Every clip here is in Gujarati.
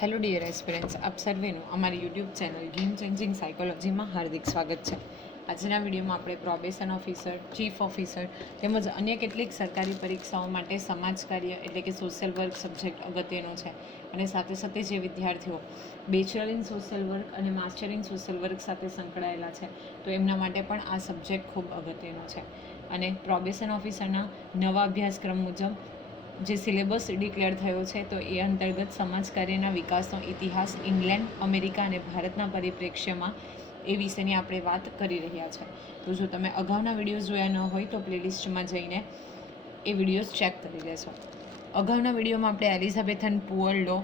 હેલો ડિયર એસ્પિરન્સ આપ સર્વેનું અમારી યુટ્યુબ ચેનલ ગેમ ચેન્જિંગ સાયકોલોજીમાં હાર્દિક સ્વાગત છે. આજના વિડીયોમાં આપણે પ્રોબેશન ઓફિસર ચીફ ઓફિસર તેમજ અન્ય કેટલીક સરકારી પરીક્ષાઓ માટે સમાજ કાર્ય એટલે કે સોશિયલ વર્ક સબ્જેક્ટ અગત્યનો છે અને સાથે સાથે જે વિદ્યાર્થીઓ બેચલર ઇન સોશિયલ વર્ક અને માસ્ટર ઇન સોશિયલ વર્ક સાથે સંકળાયેલા છે, તો એમના માટે પણ આ સબ્જેક્ટ ખૂબ અગત્યનો છે. અને પ્રોબેશન ઓફિસરના નવા અભ્યાસક્રમ મુજબ જે સિલેબસ ડિક્લેર થયો છે, તો એ અંતર્ગત સમાજ કાર્યના વિકાસનો ઇતિહાસ ઇંગ્લેન્ડ, અમેરિકા અને ભારતના પરિપ્રેક્ષ્યમાં એ વિશેની આપણે વાત કરી રહ્યા છે. તો જો તમે અગાઉના વિડીયોઝ જોયા ન હોય, તો પ્લેલિસ્ટમાં જઈને એ વિડીયોઝ ચેક કરી લેશો. અગાઉના વિડીયોમાં આપણે એલિઝાબેથન પુઅર લો,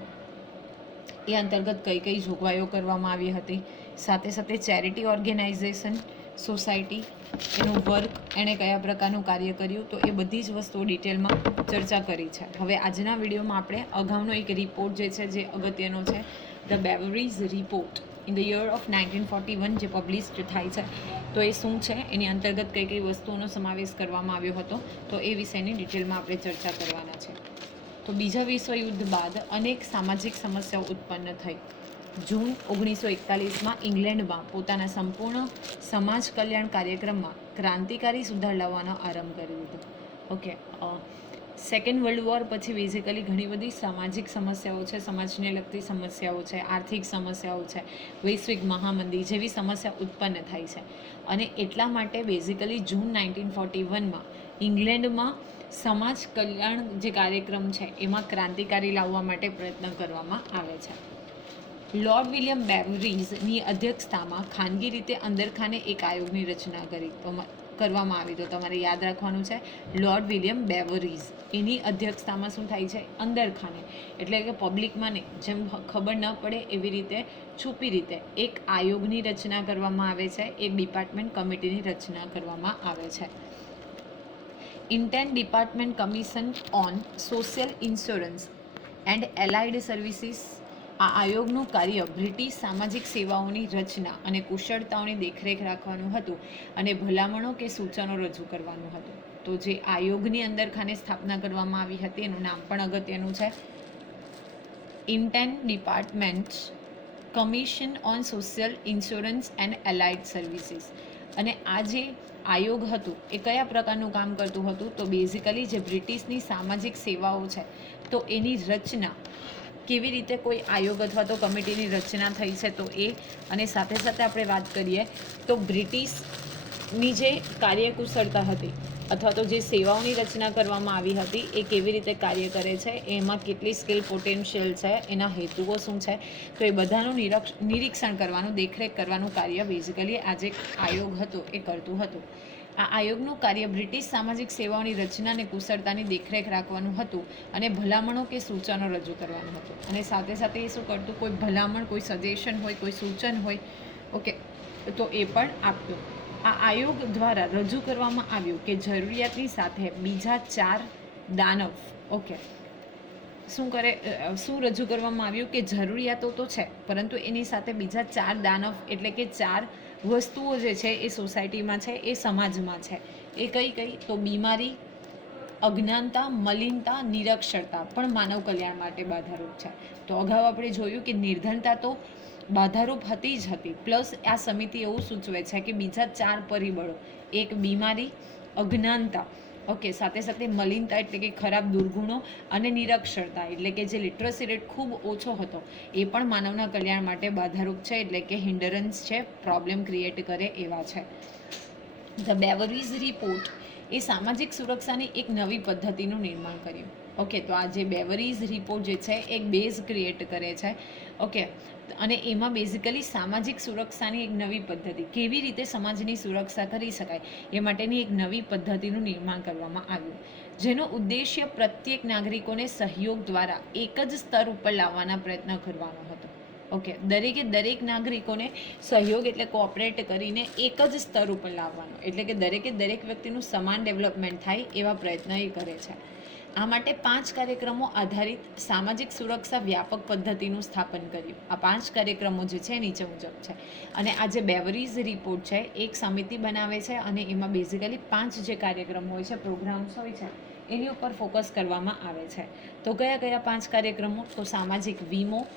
એ અંતર્ગત કઈ કઈ જોગવાઈઓ કરવામાં આવી હતી. સાથે સાથે ચેરિટી ઓર્ગેનાઇઝેશન સોસાયટી, એનું વર્ક, એણે કયા પ્રકારનું કાર્ય કર્યું, તો એ બધી જ વસ્તુઓ ડિટેલમાં ચર્ચા કરી છે. હવે આજના વિડીયોમાં આપણે અગાઉનો એક રિપોર્ટ જે છે, જે અગત્યનો છે the Beveridge report in the year of nineteen forty one જે પબ્લિશ્ડ થાય છે, તો એ શું છે? એની અંતર્ગત કઈ કઈ વસ્તુઓનો સમાવેશ કરવામાં આવ્યો હતો, તો એ વિષયની ડિટેલમાં આપણે ચર્ચા કરવાના છે. તો બીજા વિશ્વયુદ્ધ બાદ અનેક સામાજિક સમસ્યાઓ ઉત્પન્ન થઈ. જૂન ઓગણીસો એકતાલીસમાં ઇંગ્લેન્ડમાં પોતાના સંપૂર્ણ સમાજ કલ્યાણ કાર્યક્રમમાં ક્રાંતિકારી સુધાર લાવવાનો આરંભ કરી દીધો ઓકે સેકન્ડ વર્લ્ડ વોર પછી બેઝિકલી ઘણી બધી સામાજિક સમસ્યાઓ છે, સમાજને લગતી સમસ્યાઓ છે, આર્થિક સમસ્યાઓ છે, વૈશ્વિક મહામંદી જેવી સમસ્યા ઉત્પન્ન થાય છે. અને એટલા માટે બેઝિકલી જૂન નાઇન્ટીન ફોર્ટી વનમાં ઇંગ્લેન્ડમાં સમાજ કલ્યાણ જે કાર્યક્રમ છે, એમાં ક્રાંતિકારી લાવવા માટે પ્રયત્ન કરવામાં આવે છે. લોર્ડ વિલિયમ બેવરીઝની અધ્યક્ષતામાં ખાનગી રીતે અંદરખાને એક આયોગની રચના કરી કરવામાં આવી. તો તમારે યાદ રાખવાનું છે, લોર્ડ વિલિયમ બેવરીઝ. એની અધ્યક્ષતામાં શું થાય છે? અંદરખાને એટલે કે પબ્લિકમાં નહીં જેમ ખબર ન પડે એવી રીતે છુપી રીતે એક આયોગની રચના કરવામાં આવે છે, એક ડિપાર્ટમેન્ટ કમિટીની રચના કરવામાં આવે છે. Interdepartmental commission on social insurance and allied services આ આયોગનું કાર્ય બ્રિટિશ સામાજિક સેવાઓની રચના અને કુશળતાઓની દેખરેખ રાખવાનું હતું અને ભલામણો કે સૂચનો રજૂ કરવાનું હતું. તો જે આયોગની અંદર ખાને સ્થાપના કરવામાં આવી હતી, એનું નામ પણ અગત્યનું છે. Interdepartmental commission on social insurance and allied services. અને આ જે આયોગ હતું, એ કયા પ્રકારનું કામ કરતું હતું? તો બેઝિકલી જે બ્રિટિશની સામાજિક સેવાઓ છે, તો એની રચના કેવી રીતે કોઈ આયોગ અથવા તો કમિટીની રચના થઈ છે તો એ અને સાથે સાથે આપણે વાત કરીએ તો બ્રિટિશની જે કાર્યકુશળતા હતી અથવા તો જે સેવાઓની રચના કરવામાં આવી હતી એ કેવી રીતે કાર્ય કરે છે, એમાં કેટલી સ્કિલ પોટેન્શિયલ છે, એના હેતુઓ શું છે, તો એ બધાનું નિરક્ષ, નિરીક્ષણ કરવાનું, દેખરેખ કરવાનું કાર્ય બેઝિકલી આ જે આયોગ હતો, એ કરતું હતું. આ આયોગનું કાર્ય બ્રિટિશ સામાજિક સેવાઓની રચના અને કુશળતાની દેખરેખ રાખવાનું હતું અને ભલામણો કે સૂચનો રજૂ કરવાનું હતું. અને સાથે સાથે એ શું કરતું, કોઈ ભલામણ, કોઈ સજેશન હોય, કોઈ સૂચન હોય, ઓકે, તો એ પણ આપતું. આ આયોગ દ્વારા રજૂ કરવામાં આવ્યું કે જરૂરિયાતની સાથે બીજા ચાર દાનવ, ઓકે, શું કરે શું રજૂ કરવામાં આવ્યું કે જરૂરિયાતો તો છે, પરંતુ એની સાથે બીજા ચાર દાનવ એટલે કે ચાર વસ્તુઓ જે છે એ સોસાયટીમાં છે, એ સમાજમાં છે. એ કઈ કઈ? તો બીમારી, અજ્ઞાનતા, મલિનતા, નિરક્ષરતા પણ માનવ કલ્યાણ માટે બાધારૂપ છે. તો અગાઉ આપણે જોયું કે નિર્ધનતા તો બાધારૂપ હતી જ હતી. પ્લસ આ સમિતિ એવું સૂચવે છે કે બીજા ચાર પરિબળો, એક બીમારી, અજ્ઞાનતા ઓકે, સાથે સાથે મલિનતા એટલે કે ખરાબ દુર્ગુણો અને નિરક્ષરતા, એટલે કે જે લિટરસી રેટ ખૂબ ઓછો હતો, એ પણ માનવના કલ્યાણ માટે બાધારૂપ છે, એટલે કે હિન્ડરન્સ છે પ્રોબ્લેમ ક્રિએટ કરે એવા છે. ધ બેવરીઝ રિપોર્ટ એ સામાજિક સુરક્ષાની એક નવી પદ્ધતિનું નિર્માણ કર્યું. ઓકે, તો આ જે બેવરીઝ રિપોર્ટ જે છે, એક બેઝ ક્રિએટ કરે છે. ઓકે, અને એમાં બેઝિકલી સામાજિક સુરક્ષાની એક નવી પદ્ધતિ, કેવી રીતે સમાજની સુરક્ષા કરી શકાય, એ માટેની એક નવી પદ્ધતિનું નિર્માણ કરવામાં આવ્યું. જેનો ઉદ્દેશ્ય પ્રત્યેક નાગરિકોને સહયોગ દ્વારા એક જ સ્તર ઉપર લાવવાના પ્રયત્ન કરવાનો હતો. ઓકે, દરેકે દરેક નાગરિકોને સહયોગ એટલે કોઓપરેટ કરીને એક જ સ્તર ઉપર લાવવાનો. એટલે કે દરેકે દરેક વ્યક્તિનું સમાન ડેવલપમેન્ટ થાય એવા પ્રયત્ન એ કરે છે. આ માટે પાંચ કાર્યક્રમો આધારિત સામાજિક સુરક્ષા વ્યાપક પદ્ધતિનું સ્થાપન કર્યું. આ પાંચ કાર્યક્રમો જે છે નીચે મુજબ છે. અને આ જે બેવરીઝ રિપોર્ટ છે, એક સમિતિ બનાવે છે અને એમાં બેઝિકલી પાંચ જે કાર્યક્રમ હોય છે પ્રોગ્રામ્સ હોય છે, એની ઉપર ફોકસ કરવામાં આવે છે. તો કયા કયા પાંચ કાર્યક્રમો? તો સામાજિક વીમો,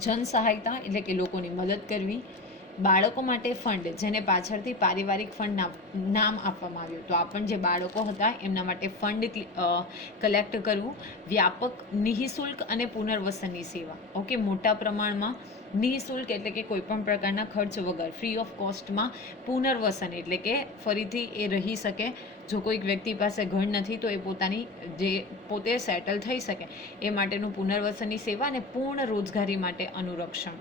જન સહાયતા, એટલે કે લોકોની મદદ કરવી બાળકો માટે ફંડ જેને પાછળથી પારિવારિક ફંડ નામ આપવામાં આવ્યું. તો આ પણ જે બાળકો હતા, એમના માટે ફંડ કલેક્ટ કરવું વ્યાપક, નિઃશુલ્ક અને પુનર્વસનની સેવા. ઓકે, મોટા પ્રમાણમાં નિઃશુલ્ક એટલે કે કોઈપણ પ્રકારના ખર્ચ વગર ફ્રી ઓફ કોસ્ટમાં પુનર્વસન એટલે કે ફરીથી એ રહી શકે. જો કોઈક વ્યક્તિ પાસે ઘર નથી, તો એ પોતાની જે, પોતે સેટલ થઈ શકે. એ માટેનું પુનર્વસનની સેવા અને પૂર્ણ રોજગારી માટે અનુરક્ષણ.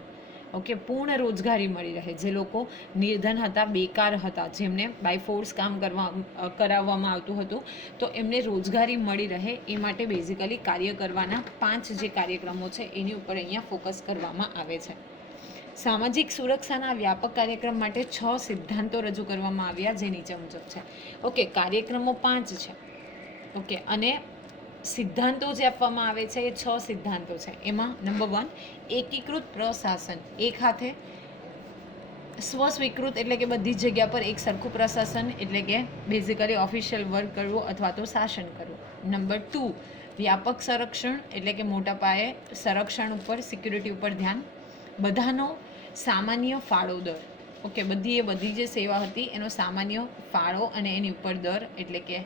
ઓકે, પૂર્ણ રોજગારી મળી રહે. જે લોકો નિર્ધન હતા, બેકાર હતા, જેમને બાય ફોર્સ કામ કરવા કરાવવામાં આવતું હતું, તો એમને રોજગારી મળી રહે એ માટે બેઝિકલી કાર્ય કરવાના પાંચ જે કાર્યક્રમો છે, એની ઉપર અહીંયા ફોકસ કરવામાં આવે છે. સામાજિક સુરક્ષાના વ્યાપક કાર્યક્રમ માટે છ સિદ્ધાંતો રજૂ કરવામાં આવ્યા, જે નીચે મુજબ છે. ઓકે, કાર્યક્રમો પાંચ છે. ઓકે, અને સિદ્ધાંતો જે આપવામાં આવે છે, એ છ સિદ્ધાંતો છે. એમાં નંબર વન એકીકૃત પ્રશાસન. એક હાથે સ્વસ્વીકૃત એટલે કે બધી જ જગ્યા પર એક સરખું પ્રશાસન એટલે કે બેઝિકલી ઓફિશિયલ વર્ક કરવું અથવા તો શાસન કરવું. નંબર ટુ વ્યાપક સંરક્ષણ એટલે કે મોટા પાયે સંરક્ષણ ઉપર સિક્યુરિટી ઉપર ધ્યાન. બધાનો સામાન્ય ફાળો દર. ઓકે બધી એ બધી જે સેવા હતી, એનો સામાન્ય ફાળો અને એની ઉપર દર એટલે કે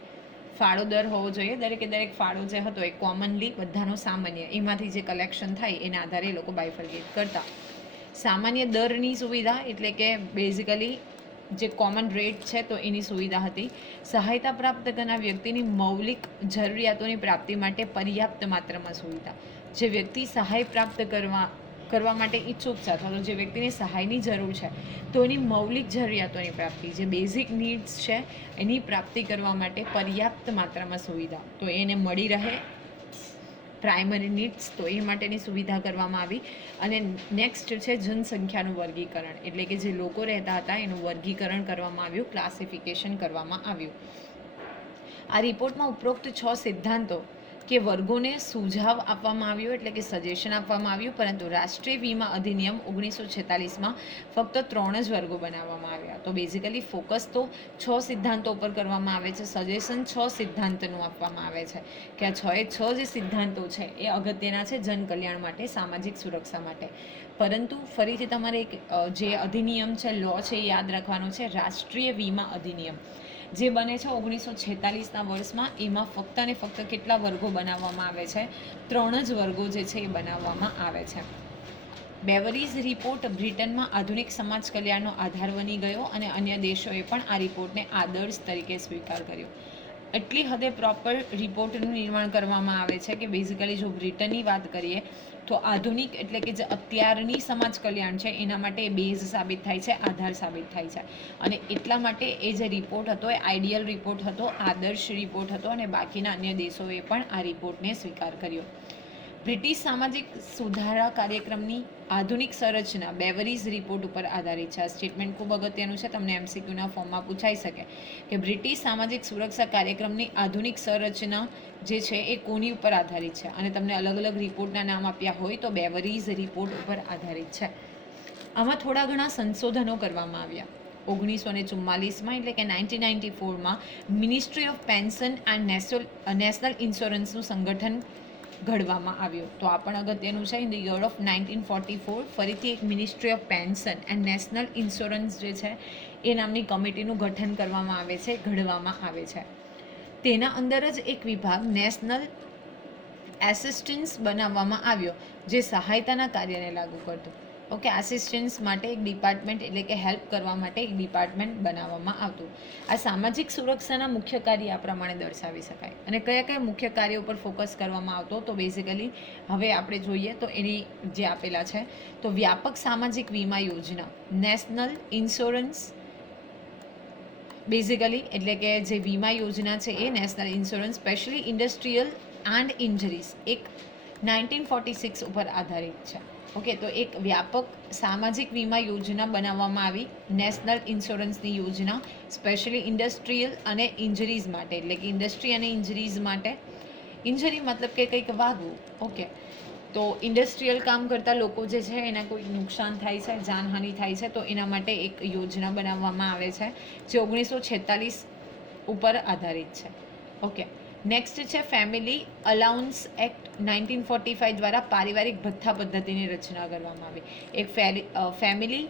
ફાળો દર હોવો જોઈએ. દરેકે દરેક ફાળો જે હતો એ કોમનલી બધાનો સામાન્ય. એમાંથી જે કલેક્શન થાય એના આધારે એ લોકો બાયફર્ગેટ કરતા. સામાન્ય દરની સુવિધા એટલે કે બેઝિકલી જે કોમન રેટ છે તો એની સુવિધા હતી. સહાયતા પ્રાપ્ત કરનાર વ્યક્તિની મૌલિક જરૂરિયાતોની પ્રાપ્તિ માટે પર્યાપ્ત માત્રામાં સુવિધા. જે વ્યક્તિ સહાય પ્રાપ્ત કરવા કરવા માટે ઈચ્છુક છે અથવા તો જે વ્યક્તિને સહાયની જરૂર છે, તો એની મૌલિક જરૂરિયાતોની પ્રાપ્તિ, જે બેઝિક નીડ્સ છે, એની પ્રાપ્તિ કરવા માટે પર્યાપ્ત માત્રામાં સુવિધા, તો એને મળી રહે. પ્રાઇમરી નીડ્સ તો એ માટેની સુવિધા કરવામાં આવી. અને નેક્સ્ટ છે જનસંખ્યાનું વર્ગીકરણ, એટલે કે જે લોકો રહેતા હતા, એનું વર્ગીકરણ કરવામાં આવ્યું ક્લાસિફિકેશન કરવામાં આવ્યું. આ રિપોર્ટમાં ઉપરોક્ત છ સિદ્ધાંતો કે વર્ગોને સુઝાવ આપવામાં આવ્યો એટલે કે સજેશન આપવામાં આવ્યું, પરંતુ રાષ્ટ્રીય વીમા અધિનિયમ ઓગણીસો છેતાલીસમાં ફક્ત ત્રણ જ વર્ગો બનાવવામાં આવ્યા. તો બેઝિકલી ફોકસ તો છ સિદ્ધાંતો ઉપર કરવામાં આવે છે. સજેશન છ સિદ્ધાંતનું આપવામાં આવે છે. કે આ છ એ છ જે સિદ્ધાંતો છે, એ અગત્યના છે જનકલ્યાણ માટે, સામાજિક સુરક્ષા માટે. પરંતુ ફરીથી તમારે એક જે અધિનિયમ છે લો છે, એ યાદ રાખવાનો છે, રાષ્ટ્રીય વીમા અધિનિયમ. જે બને છે ઓગણીસો છેતાલીસના વર્ષમાં, એમાં ફક્ત અને ફક્ત કેટલા વર્ગો બનાવવામાં આવે છે? ત્રણ જ વર્ગો જે છે એ બનાવવામાં આવે છે. બેવરીઝ રિપોર્ટ બ્રિટનમાં આધુનિક સમાજ કલ્યાણનો આધાર બની ગયો અને અન્ય દેશોએ પણ આ રિપોર્ટને આદર્શ તરીકે સ્વીકાર કર્યો. એટલી હદે પ્રોપર રિપોર્ટનું નિર્માણ કરવામાં આવે છે કે બેઝિકલી જો બ્રિટનની વાત કરીએ તો આધુનિક એટલે કે જે અત્યારની સમાજ કલ્યાણ છે, એના માટે બેઝ સાબિત થાય છે, આધાર સાબિત થાય છે. અને એટલા માટે એ જે રિપોર્ટ હતો, એ આઈડિયલ રિપોર્ટ હતો, આદર્શ રિપોર્ટ હતો અને બાકીના અન્ય દેશોએ પણ આ રિપોર્ટને સ્વીકાર કર્યો. બ્રિટિશ સામાજિક સુધારા કાર્યક્રમની આધુનિક સંરચના બેવરીઝ રિપોર્ટ ઉપર આધારિત છે. આ સ્ટેટમેન્ટ ખૂબ અગત્યનું છે. તમને એમસીક્યુના ફોર્મમાં પૂછાઈ શકે કે બ્રિટિશ સામાજિક સુરક્ષા કાર્યક્રમની આધુનિક સંરચના જે છે એ કોની ઉપર આધારિત છે? અને તમને અલગ અલગ રિપોર્ટના નામ આપ્યા હોય તો બેવરીઝ રિપોર્ટ ઉપર આધારિત છે. આમાં થોડા ઘણા સંશોધનો કરવામાં આવ્યા. ઓગણીસો ને ચુમ્માલીસમાં એટલે કે nineteen ninety ફોરમાં ministry of pension and national national ઇન્સ્યોરન્સનું સંગઠન ઘડવામાં આવ્યું. તો આ પણ અગત્યનું છે in the year of nineteen forty four ફરીથી એક ministry of pension and national insurance જે છે, એ નામની કમિટીનું ગઠન કરવામાં આવે છે, ઘડવામાં આવે છે. તેના અંદર જ એક વિભાગ નેશનલ એસિસ્ટન્સ બનાવવામાં આવ્યો, જે સહાયતાના કાર્યને લાગુ કરતો. ઓકે આસિસ્ટન્સ માટે એક ડિપાર્ટમેન્ટ એટલે કે હેલ્પ કરવા માટે એક ડિપાર્ટમેન્ટ બનાવવામાં આવતું. આ સામાજિક સુરક્ષાના મુખ્ય કાર્ય આ પ્રમાણે દર્શાવી શકાય. અને કયા કયા મુખ્ય કાર્યો ઉપર ફોકસ કરવામાં આવતો તો બેઝિકલી હવે આપણે જોઈએ તો એની જે આપેલા છે, તો વ્યાપક સામાજિક વીમા યોજના નેશનલ ઇન્સ્યોરન્સ બેઝિકલી એટલે કે જે વીમા યોજના છે એ national insurance specially industrial and injuries એક નાઇન્ટીન ફોર્ટી સિક્સ ઉપર આધારિત છે. ઓકે, તો એક વ્યાપક સામાજિક વીમા યોજના બનાવવામાં આવી. નેશનલ ઇન્સ્યોરન્સની યોજના, સ્પેશિયલી ઇન્ડસ્ટ્રીયલ અને ઇન્જરીઝ માટે. એટલે કે ઇન્ડસ્ટ્રી અને ઇન્જરીઝ માટે. ઇન્જરી મતલબ કે કંઈક વાગવું. ઓકે, તો ઇન્ડસ્ટ્રીયલ કામ કરતા લોકો જે છે, એના કોઈ નુકસાન થાય છે, જાનહાનિ થાય છે, તો એના માટે એક યોજના બનાવવામાં આવે છે, જે ઓગણીસો છેતાલીસ ઉપર આધારિત છે. ઓકે, નેક્સ્ટ છે, family allowance act nineteen forty five દ્વારા પારિવારિક ભથ્થા પદ્ધતિની રચના કરવામાં આવી. એક ફેરી ફેમિલી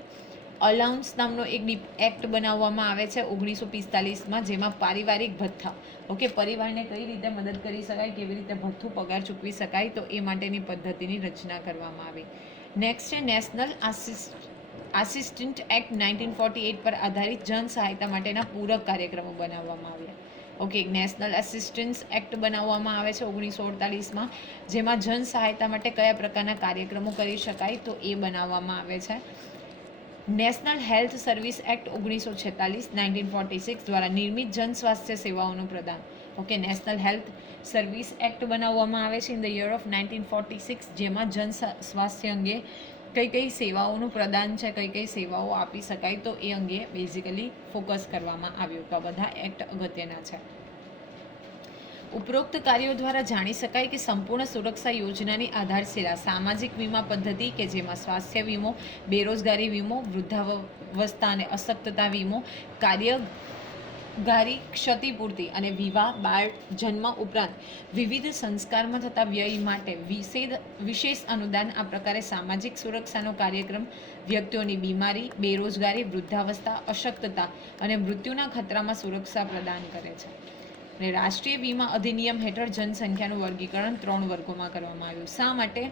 અલાઉન્સ નામનો એક એક્ટ બનાવવામાં આવે છે ઓગણીસો પિસ્તાલીસમાં, જેમાં પારિવારિક ભથ્થા. ઓકે, પરિવારને કઈ રીતે મદદ કરી શકાય, કેવી રીતે ભથ્થું પગાર ચૂકવી શકાય, તો એ માટેની પદ્ધતિની રચના કરવામાં આવી. નેક્સ્ટ છે national assist assistant act nineteen forty eight પર આધારિત જન સહાયતા માટેના પૂરક કાર્યક્રમો બનાવવામાં આવ્યા. ઓકે, નેશનલ અસિસ્ટન્સ એક્ટ બનાવવામાં આવે છે ઓગણીસો અડતાલીસમાં, જેમાં જન સહાયતા માટે કયા પ્રકારના કાર્યક્રમો કરી શકાય તો એ બનાવવામાં આવે છે. નેશનલ હેલ્થ સર્વિસ એક્ટ ઓગણીસો છેતાલીસ, નાઇન્ટીન ફોર્ટી સિક્સ દ્વારા નિર્મિત જન સ્વાસ્થ્ય સેવાઓનું પ્રદાન. Okay, national health service act બનાવવામાં આવે છે in the year of nineteen forty six, જેમાં જન સ્વાસ્થ્ય અંગે કઈ કઈ સેવાઓનું પ્રદાન છે, કઈ કઈ સેવાઓ આપી શકાય, તો એ અંગે બેઝિકલી ફોકસ કરવામાં આવ્યું તો બધા એક્ટ અગત્યના છે. ઉપરોક્ત કાર્યો દ્વારા જાણી શકાય કે સંપૂર્ણ સુરક્ષા યોજનાની આધારશિલા, સામાજિક વીમા પદ્ધતિ કે જેમાં સ્વાસ્થ્ય વીમો, બેરોજગારી વીમો, વૃદ્ધાવસ્થા અને અશક્તતા વીમો કાર્યગારી ક્ષતિપૂર્તિ અને વિવાહ બાળ જન્મ ઉપરાંત વિવિધ સંસ્કારમાં થતા વ્યય માટે વિશેષ અનુદાન આ પ્રકારે સામાજિક સુરક્ષાનો કાર્યક્રમ, વ્યક્તિઓની બીમારી, બેરોજગારી, વૃદ્ધાવસ્થા, અશક્તતા અને મૃત્યુના ખતરામાં સુરક્ષા પ્રદાન કરે છે. અને રાષ્ટ્રીય વીમા અધિનિયમ હેઠળ જનસંખ્યાનું વર્ગીકરણ ત્રણ વર્ગોમાં કરવામાં આવ્યું. શા માટે?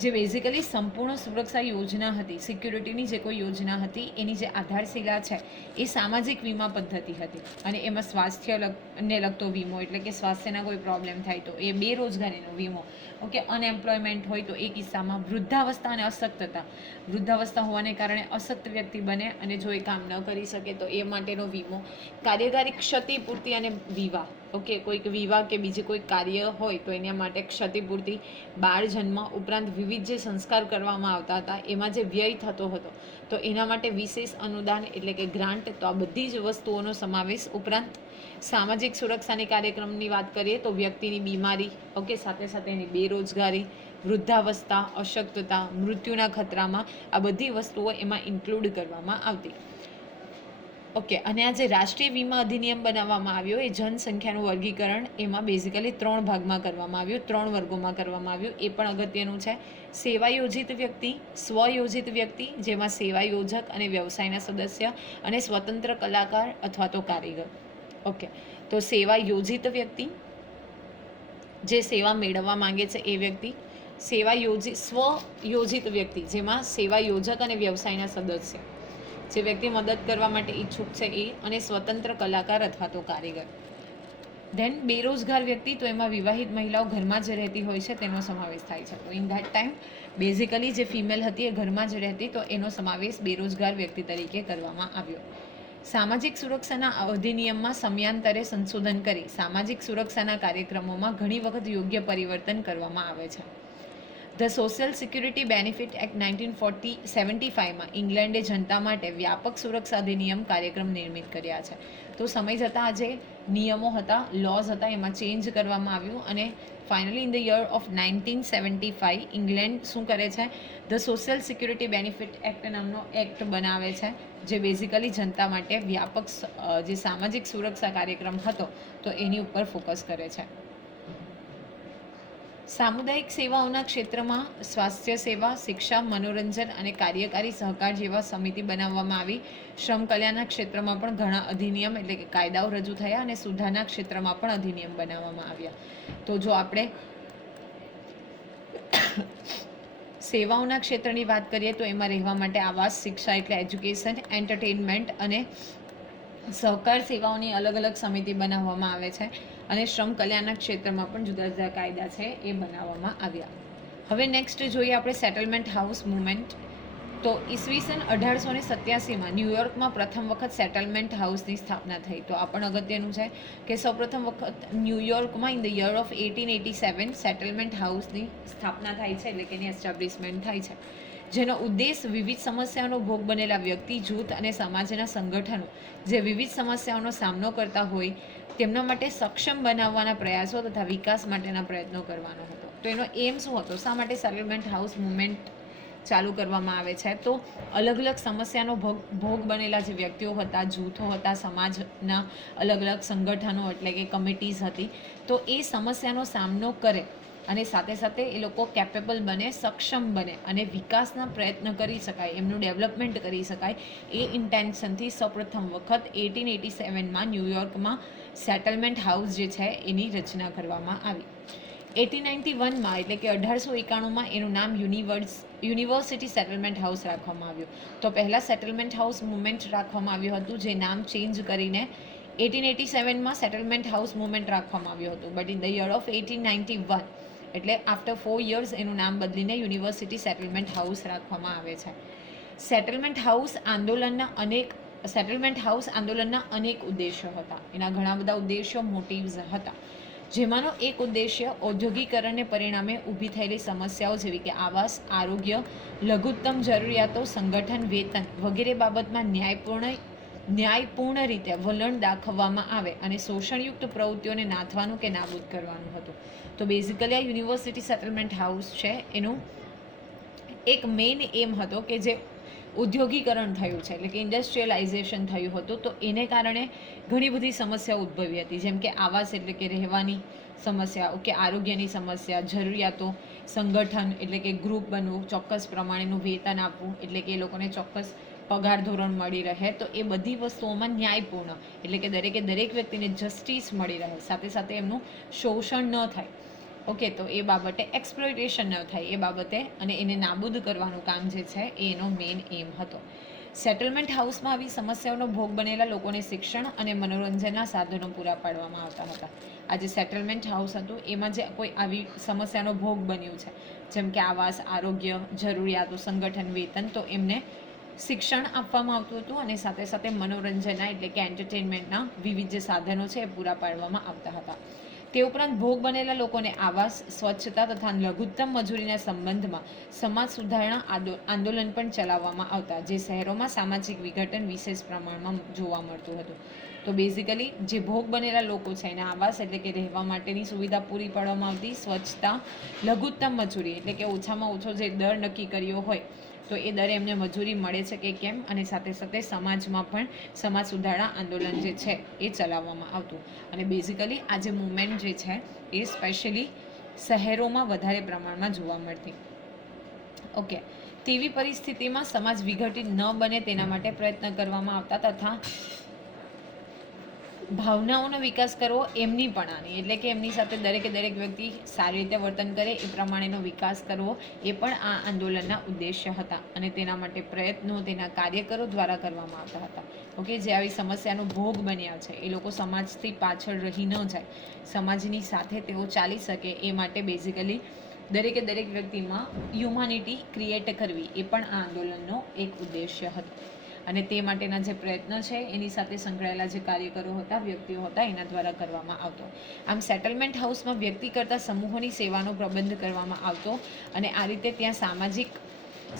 જે બેઝિકલી સંપૂર્ણ સુરક્ષા યોજના હતી સિક્યુરિટીની જે કોઈ યોજના હતી, એની જે આધારશિલા છે, એ સામાજિક વીમા પદ્ધતિ હતી. અને એમાં સ્વાસ્થ્ય ને લગતો વીમો, એટલે કે સ્વાસ્થ્યના કોઈ પ્રોબ્લેમ થાય તો, એ બેરોજગારીનો વીમો. ઓકે અનએમ્પ્લોયમેન્ટ હોય તો એ કિસ્સામાં વૃદ્ધાવસ્થા અને અશક્તતા. વૃદ્ધાવસ્થા હોવાને કારણે અશક્ત વ્યક્તિ બને અને જો એ કામ ન કરી શકે તો એ માટેનો વીમો. કાર્યકારી ક્ષતિપૂર્તિ અને વિવાહ. ઓકે, કોઈક વિવાહ કે બીજું કોઈ કાર્ય હોય તો એના માટે ક્ષતિપૂર્તિ. બાળ જન્મ ઉપરાંત વિવિધ જે સંસ્કાર કરવામાં આવતા હતા, એમાં જે વ્યય થતો હતો, તો એના માટે વિશેષ અનુદાન એટલે કે ગ્રાન્ટ, તો આ બધી જ વસ્તુઓનો સમાવેશ ઉપરાંત સામાજિક સુરક્ષાની કાર્યક્રમની વાત કરીએ તો વ્યક્તિની બીમારી, ઓકે, સાથે સાથે એની બેરોજગારી, વૃદ્ધાવસ્થા, અશક્તતા, મૃત્યુના ખતરામાં આ બધી વસ્તુઓ એમાં ઇન્ક્લુડ કરવામાં આવતી. ઓકે, અને આ જે રાષ્ટ્રીય વીમા અધિનિયમ બનાવવામાં આવ્યો એ જનસંખ્યાનું વર્ગીકરણ એમાં બેઝિકલી ત્રણ ભાગમાં કરવામાં આવ્યું, ત્રણ વર્ગોમાં કરવામાં આવ્યું. એ પણ અગત્યનું છે. સેવા યોજિત વ્યક્તિ, સ્વયોજિત વ્યક્તિ, જેમાં સેવા યોજક અને વ્યવસાયના સદસ્ય અને સ્વતંત્ર કલાકાર અથવા તો કારીગર. ઓકે તો સેવા યોજિત વ્યક્તિ, જે સેવા મેળવવા માંગે છે એ વ્યક્તિ, સેવા યોજિત સ્વયોજિત વ્યક્તિ, જેમાં સેવા યોજક અને વ્યવસાયના સદસ્ય જે વ્યક્તિ મદદ કરવા માટે ઈચ્છુક છે એ અને સ્વતંત્ર કલાકાર અથવા તો કારીગર. ધેન બેરોજગાર વ્યક્તિ, તો એમાં વિવાહિત મહિલાઓ ઘરમાં જ રહેતી હોય છે, તેનો સમાવેશ થાય છે. તો ઇન ધેટ ટાઈમ બેઝિકલી જે ફિમેલ હતી એ ઘરમાં જ રહેતી, તો એનો સમાવેશ બેરોજગાર વ્યક્તિ તરીકે કરવામાં આવ્યો. સામાજિક સુરક્ષાના અધિનિયમમાં સમયાંતરે સંશોધન કરી સામાજિક સુરક્ષાના કાર્યક્રમોમાં ઘણી વખત યોગ્ય પરિવર્તન કરવામાં આવે છે. The social security benefit act nineteen forty seventy ફાઇવમાં ઇંગ્લેન્ડે જનતા માટે વ્યાપક સુરક્ષા અધિનિયમ કાર્યક્રમ નિર્મિત કર્યા છે. તો સમય જતાં જે નિયમો હતા લોઝ હતા, એમાં ચેન્જ કરવામાં આવ્યું અને finally in the year of nineteen seventy five England શું કરે છે? The social security benefit act નામનો એક્ટ બનાવે છે, જે બેઝિકલી જનતા માટે વ્યાપક જે સામાજિક સુરક્ષા કાર્યક્રમ હતો, તો એની ઉપર ફોકસ કરે છે. સામુદાયિક સેવાઓના ક્ષેત્રમાં સ્વાસ્થ્ય સેવા, શિક્ષા, મનોરંજન અને કાર્યકારી સહકાર જેવા સમિતિ બનાવવામાં આવી. શ્રમ કલ્યાણના ક્ષેત્રમાં પણ ઘણા અધિનિયમ એટલે કે કાયદાઓ રજૂ થયા અને સુધારના ક્ષેત્રમાં પણ અધિનિયમ બનાવવામાં આવ્યા. તો જો આપણે સેવાઓના ક્ષેત્રની વાત કરીએ તો એમાં રહેવા માટે આવાસ, શિક્ષા એટલે એજ્યુકેશન, એન્ટરટેનમેન્ટ અને સહકાર સેવાઓની અલગ અલગ સમિતિ બનાવવામાં આવે છે. અને શ્રમ કલ્યાણના ક્ષેત્રમાં પણ જુદા જુદા કાયદા છે એ બનાવવામાં આવ્યા. હવે નેક્સ્ટ જોઈએ આપણે સેટલમેન્ટ હાઉસ મુવમેન્ટ તો ઈસવીસન અઢારસો ને સત્યાસીમાં ન્યુયોર્કમાં પ્રથમ વખત સેટલમેન્ટ હાઉસની સ્થાપના થઈ. તો આ પણ અગત્યનું છે કે સૌપ્રથમ વખત ન્યુયોર્કમાં in the year of eighteen eighty seven settlement હાઉસની સ્થાપના થાય છે, એટલે કે એની એસ્ટાબ્લિશમેન્ટ થાય છે. જેનો ઉદ્દેશ વિવિધ સમસ્યાઓનો ભોગ બનેલા વ્યક્તિ, જૂથ અને સમાજના સંગઠનો જે વિવિધ સમસ્યાઓનો સામનો કરતા હોય તેમના માટે સક્ષમ બનાવવાના પ્રયાસો તથા વિકાસ માટેના પ્રયત્નો કરવાનો હતો. તો એનો એમ શું હતો? શા માટે સેટલમેન્ટ હાઉસ મુવમેન્ટ ચાલુ કરવામાં આવે છે? તો અલગ અલગ સમસ્યાનો ભોગ ભોગ બનેલા જે વ્યક્તિઓ હતા, જૂથો હતા, સમાજના અલગ અલગ સંગઠનો એટલે કે કમિટીઝ હતી, તો એ સમસ્યાનો સામનો કરે અને સાથે સાથે એ લોકો કેપેબલ બને, સક્ષમ બને અને વિકાસના પ્રયત્ન કરી શકાય, એમનું ડેવલપમેન્ટ કરી શકાય. એ ઇન્ટેન્શનથી સૌપ્રથમ વખત એટીન એટી સેવનમાં ન્યૂયોર્કમાં સેટલમેન્ટ હાઉસ જે છે એની રચના કરવામાં આવી. એટીન નાઇન્ટી વનમાં એટલે કે અઢારસો એકાણુંમાં એનું નામ યુનિવર્સ યુનિવર્સિટી સેટલમેન્ટ હાઉસ રાખવામાં આવ્યું. તો પહેલાં સેટલમેન્ટ હાઉસ મુવમેન્ટ રાખવામાં આવ્યું હતું, જે નામ ચેન્જ કરીને એટીન એટી સેવનમાં સેટલમેન્ટ હાઉસ મુવમેન્ટ રાખવામાં આવ્યું હતું. But in the year of eighteen ninety one એટલે આફ્ટર ફોર યર્સ એનું નામ બદલીને યુનિવર્સિટી સેટલમેન્ટ હાઉસ રાખવામાં આવે છે. સેટલમેન્ટ હાઉસ આંદોલનના અનેક સેટલમેન્ટ હાઉસ આંદોલનના અનેક ઉદ્દેશ્યો હતા. એના ઘણા બધા ઉદ્દેશ્યો મોટિવ્સ હતા. જેમાંનો એક ઉદ્દેશ્ય ઔદ્યોગિકરણને પરિણામે ઊભી થયેલી સમસ્યાઓ જેવી કે આવાસ, આરોગ્ય, લઘુત્તમ જરૂરિયાતો, સંગઠન, વેતન વગેરે બાબતમાં ન્યાયપૂર્ણ ન્યાયપૂર્ણ રીતે વલણ દાખવવામાં આવે અને શોષણયુક્ત પ્રવૃત્તિઓને નાથવાનું કે નાબૂદ કરવાનું હતું. તો બેઝિકલી આ યુનિવર્સિટી સેટલમેન્ટ હાઉસ છે, એનું એક મેઇન એમ હતો કે જે ઉદ્યોગીકરણ થયું છે, એટલે કે ઇન્ડસ્ટ્રીયલાઇઝેશન થયું હતું. તો એને કારણે ઘણી બધી સમસ્યાઓ ઉદ્ભવી હતી, જેમ કે આવાસ એટલે કે રહેવાની સમસ્યાઓ કે આરોગ્યની સમસ્યા, જરૂરિયાતો, સંગઠન એટલે કે ગ્રુપ બનવું, ચોક્કસ પ્રમાણેનું વેતન આપવું, એટલે કે એ લોકોને ચોક્કસ પગાર ધોરણ મળી રહે, તો એ બધી વસ્તુઓમાં ન્યાયપૂર્ણ. એટલે કે દરેકે દરેક વ્યક્તિને જસ્ટિસ મળી રહે, સાથે સાથે એમનું શોષણ ન થાય. ઓકે તો એ બાબતે એક્સપ્લોઇટેશન ન થાય, એ બાબતે અને એને નાબૂદ કરવાનું કામ જે છે, એ એનો મેઇન એમ હતો. સેટલમેન્ટ હાઉસમાં આવી સમસ્યાઓનો ભોગ બનેલા લોકોને શિક્ષણ અને મનોરંજનના સાધનો પૂરા પાડવામાં આવતા હતા. આ જે સેટલમેન્ટ હાઉસ હતું, એમાં જે કોઈ આવી સમસ્યાનો ભોગ બન્યું છે, જેમ કે આવાસ, આરોગ્ય, જરૂરિયાતો, સંગઠન, વેતન, તો એમને શિક્ષણ આપવામાં આવતું હતું અને સાથે સાથે મનોરંજનના એટલે કે એન્ટરટેનમેન્ટના વિવિધ જે સાધનો છે એ પૂરા પાડવામાં આવતા હતા. તે ઉપરાંત ભોગ બનેલા લોકોને આવાસ, સ્વચ્છતા તથા લઘુત્તમ મજૂરીના સંબંધમાં સમાજ સુધારણા આંદોલન પણ ચલાવવામાં આવતા, જે શહેરોમાં સામાજિક વિઘટન વિશેષ પ્રમાણમાં જોવા મળતું હતું. તો બેઝિકલી જે ભોગ બનેલા લોકો છે, એના આવાસ એટલે કે રહેવા માટેની સુવિધા પૂરી પાડવામાં આવતી સ્વચ્છતા, લઘુત્તમ મજૂરી એટલે કે ઓછામાં ઓછો જે દર નક્કી કર્યો હોય તો એ દરે એમને મજૂરી મળે છે કે કેમ? અને સાથે સાથે સમાજમાં પણ સમાજ સુધારણા આંદોલન જે છે એ ચલાવવામાં આવતું. અને બેઝિકલી આ જે મુવમેન્ટ જે છે એ સ્પેશિયલી શહેરોમાં વધારે પ્રમાણમાં જોવા મળતી. ઓકે તેવી પરિસ્થિતિમાં સમાજ વિઘટિત ન બને તેના માટે પ્રયત્ન કરવામાં આવતા તથા ભાવનાઓનો વિકાસ કરવો એમની પણ આની એટલે કે એમની સાથે દરેકે દરેક વ્યક્તિ સારી રીતે વર્તન કરે એ પ્રમાણેનો વિકાસ કરવો એ પણ આ આંદોલનના ઉદ્દેશ્ય હતા. અને તેના માટે પ્રયત્નો, તેના કાર્યકરો દ્વારા કરવામાં આવતા હતા. ઓકે, જે આવી સમસ્યાનો ભોગ બન્યા છે. એ લોકો સમાજથી પાછળ રહી ન જાય. સમાજની સાથે તેઓ ચાલી શકે એ માટે બેઝિકલી દરેકે દરેક વ્યક્તિમાં હ્યુમાનિટી ક્રિએટ કરવી એ પણ આ આંદોલનનો એક ઉદ્દેશ્ય હતો. અને તે માટેના જે પ્રયત્ન છે, એની સાથે સંકળાયેલા જે કાર્યકરો હતા, વ્યક્તિઓ હતા, એના દ્વારા કરવામાં આવતો. આમ સેટલમેન્ટ હાઉસમાં વ્યક્તિ કરતાં સમૂહોની સેવાનો પ્રબંધ કરવામાં આવતો અને આ રીતે ત્યાં સામાજિક,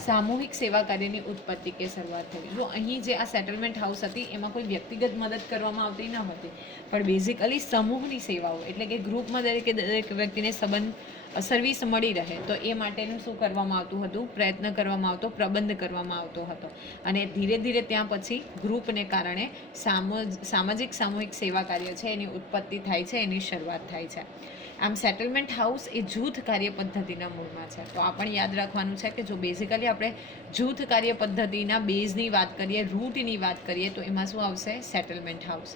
સામૂહિક સેવા કાર્યની ઉત્પત્તિ કે શરૂઆત થઈ. જો અહીં જે આ સેટલમેન્ટ હાઉસ હતી, એમાં કોઈ વ્યક્તિગત મદદ કરવામાં આવતી ન હતી. પણ બેઝિકલી સમૂહની સેવાઓ, એટલે કે ગ્રુપમાં દરેકે દરેક વ્યક્તિને સંબંધ સર્વિસ મળી રહે, તો એ માટેનું શું કરવામાં આવતું હતું? પ્રયત્ન કરવામાં આવતો, પ્રબંધ કરવામાં આવતો હતો. અને ધીરે ધીરે ત્યાં પછી ગ્રુપને કારણે સામો- સામાજિક સામૂહિક સેવા કાર્ય છે, એની ઉત્પત્તિ થાય છે, એની શરૂઆત થાય છે. આમ સેટલમેન્ટ હાઉસ એ જૂથ કાર્ય પદ્ધતિના મૂળમાં છે. તો આ પણ યાદ રાખવાનું છે કે જો બેઝિકલી આપણે જૂથ કાર્ય પદ્ધતિના બેઝની વાત કરીએ રૂટની વાત કરીએ, તો એમાં શું આવશે? સેટલમેન્ટ હાઉસ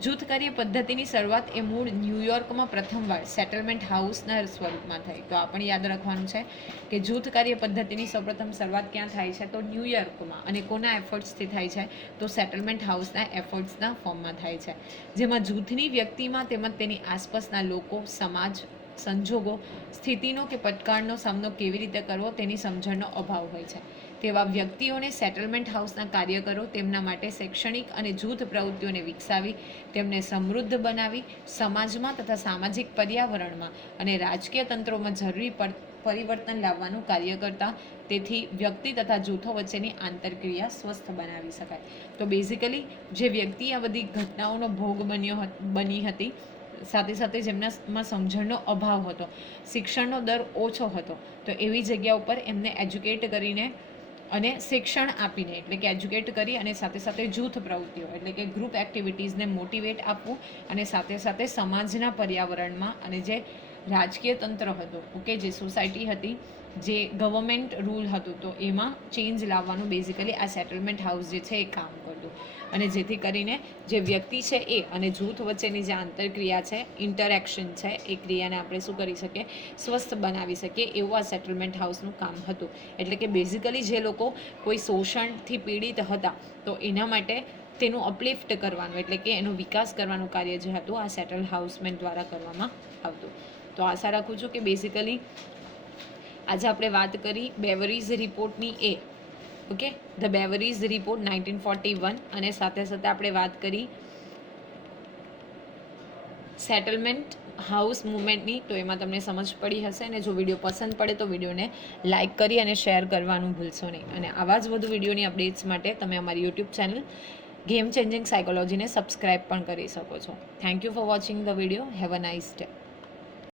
જૂથ કાર્ય પદ્ધતિની શરૂઆત એ મૂળ ન્યૂયોર્કમાં પ્રથમવાર સેટલમેન્ટ હાઉસના સ્વરૂપમાં થઈ. તો આ પણ યાદ રાખવાનું છે કે જૂથ કાર્ય પદ્ધતિની સૌપ્રથમ શરૂઆત ક્યાં થાય છે? તો ન્યૂયોર્કમાં. અને કોના એફર્ટ્સથી થાય છે? તો સેટલમેન્ટ હાઉસના એફર્ટ્સના ફોર્મમાં થાય છે. જેમાં જૂથની વ્યક્તિમાં તેમજ તેની આસપાસના લોકો, સમાજ, સંજોગો, સ્થિતિનો કે પડકારનો સામનો કેવી રીતે કરવો તેની સમજણનો અભાવ હોય છે. તેવા વ્યક્તિઓને સેટલમેન્ટ હાઉસના કાર્યકરો તેમના માટે શૈક્ષણિક અને જૂથ પ્રવૃત્તિઓને વિકસાવી, તેમને સમૃદ્ધ બનાવી, સમાજમાં તથા સામાજિક પર્યાવરણમાં અને રાજકીય તંત્રોમાં જરૂરી પર- પરિવર્તન લાવવાનું કાર્ય કરતા, તેથી વ્યક્તિ તથા જૂથો વચ્ચેની આંતરક્રિયા સ્વસ્થ બનાવી શકાય. તો બેઝિકલી જે વ્યક્તિ આ બધી ઘટનાઓનો ભોગ બન્યો બની હતી, સાથે સાથે જેમનામાં સમજણનો અભાવ હતો, શિક્ષણનો દર ઓછો હતો, તો એવી જગ્યા ઉપર એમને એજ્યુકેટ કરીને અને શિક્ષણ આપીને, એટલે કે એજ્યુકેટ કરી અને સાથે સાથે જૂથ પ્રવૃત્તિઓ, એટલે કે ગ્રુપ એક્ટિવિટીઝને મોટિવેટ આપવું અને સાથે સાથે સમાજના પર્યાવરણમાં અને જે રાજકીય તંત્ર હતું ઓકે જે સોસાયટી હતી, જે ગવર્મેન્ટ રૂલ હતું, તો એમાં ચેન્જ લાવવાનું બેઝિકલી આ સેટલમેન્ટ હાઉસ જે છે એ કામ અને જેથી કરીને જે વ્યક્તિ છે એ અને જૂથ વચ્ચેની જે આંતરક્રિયા છે ઇન્ટરેક્શન છે, એ ક્રિયાને આપણે શું કરી શકીએ? સ્વસ્થ બનાવી શકીએ એવું આ સેટલમેન્ટ હાઉસનું કામ હતું. એટલે કે બેઝિકલી જે લોકો કોઈ શોષણથી પીડિત હતા, તો એના માટે તેનું અપલિફ્ટ કરવાનું, એટલે કે એનો વિકાસ કરવાનું કાર્ય જે હતું, આ સેટલ હાઉસમેન્ટ દ્વારા કરવામાં આવતું. તો આશા રાખું છું કે બેઝિકલી આજે આપણે વાત કરી બેવરીઝ રિપોર્ટની એ okay the Beveridge report nineteen forty one અને સાથે સાથે આપણે વાત કરી સેટલમેન્ટ હાઉસ મુવમેન્ટની તો એમાં તમને સમજ પડી હશે અને જો વીડિયો પસંદ પડે તો વિડીયોને લાઇક કરી અને શેર કરવાનું ભૂલશો નહીં. અને આવા જ વધુ વિડીયોની અપડેટ્સ માટે તમે અમારી યુટ્યુબ ચેનલ ગેમ ચેન્જિંગ સાયકોલોજીને સબસ્ક્રાઇબ પણ કરી શકો છો. Thank you for watching the video have a nice day